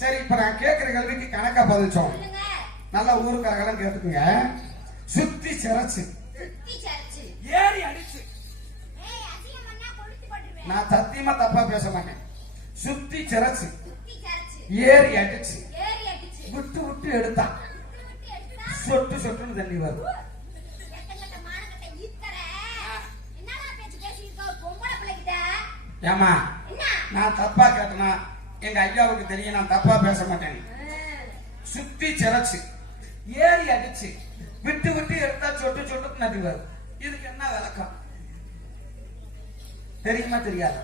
சரி இப்ப நான் கேட்கிற கேள்விக்கு கணக்கா பதில் சொல்லணும் நல்லா ஊருக்காரங்களாம் கேட்டுக்குங்க. சுத்தி சிறச்சு. ஏறி அடிச்சு. நான் சத்தியமா தப்பா பேச மாட்டேன். சுத்தி சிறச்சு. ஏறி அடிச்சு. ஏறி அடிச்சு. விட்டு விட்டு எடுத்தான் சொட்டு சொட்டுன்னு தண்ணி வரும். ஏமா நான் தப்பா கேட்டனா? எங்க ஐயாவுக்கு தெரியும் நான் தப்பா பேச மாட்டேன். சுத்தி சிறச்சு ஏறி அடிச்சு விட்டு விட்டு எடுத்தா சொட்டு சொட்டு நதி வரும் இதுக்கு என்ன விளக்கம்? தெரியுமா தெரியாதா?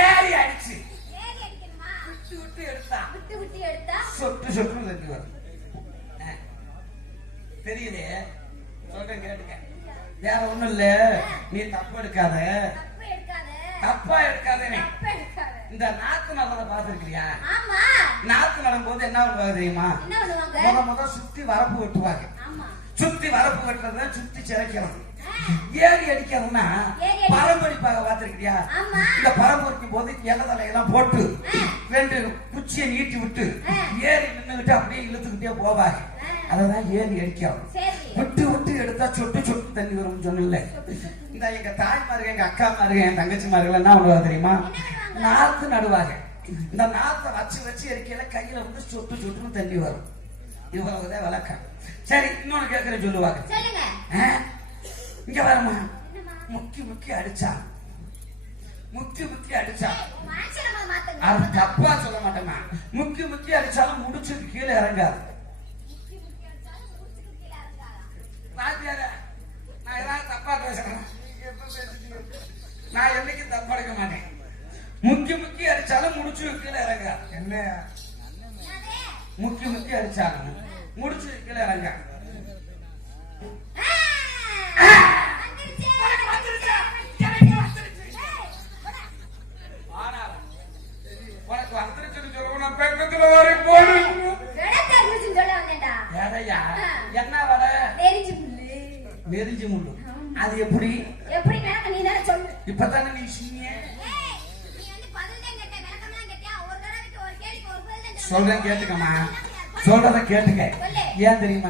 ஏறி அடிச்சு. விட்டு விட்டு எடுத்தா. விட்டு விட்டு எடுத்தா? சொட்டு சொட்டு ஆ, தெரியலையே? சொல்றேன் கேட்டுக்க. வேற ஒண்ணும் இல்ல. நீ தப்பு எடுக்காத. தப்பு எடுக்காத இந்த நாத்து நல்லத பாத்துருக்கிறியா ஆமா. நாத்து நடும்போது என்ன பண்ணுவாங்க தெரியுமா? முத முத சுத்தி வரப்பு வெட்டுவாங்க. சுத்தி வரப்பு வெட்டுறத சுத்தி சிறைக்கிறது ஆ, ஏறி அடிக்கிறதுனா ஏறி அடி- பரம்படிப்பாக பாத்திருக்கிறியா ஆமா. இந்த பரம்பரைக்கும் போது தலையெல்லாம் போட்டு. ரெண்டு குச்சியை நீட்டி விட்டு. ஏறி நின்னுகிட்டு அப்படியே இழுத்துக்கிட்டே போவாங்க. ஆ. அததான் ஏறி அடிக்கிறோம். சரி. விட்டு விட்டு எடுத்தா சொட்டு சொட்டு தண்ணி வரும்னு சொன்னல இந்த எங்க தாய்மாருங்க எங்க அக்கா மாருங்க என் தங்கச்சி மாருங்க என்ன பண்ணுவாங்க தெரியுமா? நாத்து நடுவாங்க. இந்த நாத்தை வச்சு வச்சு எரிக்கையில கையில வந்து சொட்டு சொட்டுன்னு தண்ணி வரும். இவ்வளவுதான் விளக்கம் சரி இன்னொன்னு கேட்கற சொல்லுவாங்க? இங்க வருமா முக்கி முக்கி அடிச்சா. முக்கி முக்கி அடிச்சா. அது தப்பா சொல்ல மாட்டேமா முக்கி முக்கி அடிச்சாலும் முடிச்சு கீழே இறங்காது முக்கி முக்கி அடிச்சாலும் முடிச்சுக்கு கீழே இறங்காதா? வாத்தியாரே, நான் ஏதாவது தப்பா பேசுறேன் நான் என்னைக்கு தப்பா எடுக்க மாட்டேன் முக்கி முக்கி முடிச்சு கீழே இறங்க என்ன? முக்கி முக்கி அடிச்சாலும் முடிச்சு கீழே இறங்க. உனக்கு வந்துருச்சுன்னு சொல்லுவோம் நான் பக்கத்துல வரை. என்ன நெறிஞ்சு முள்ளு அது எப்படி எப்படி நீ தானே சொல்லு. இப்பதானே நீ சொன்னிய சொல்றேன் கேட்டுக்கம்மா. சொல்றத கேட்டுக்க. ஏன் தெரியுமா?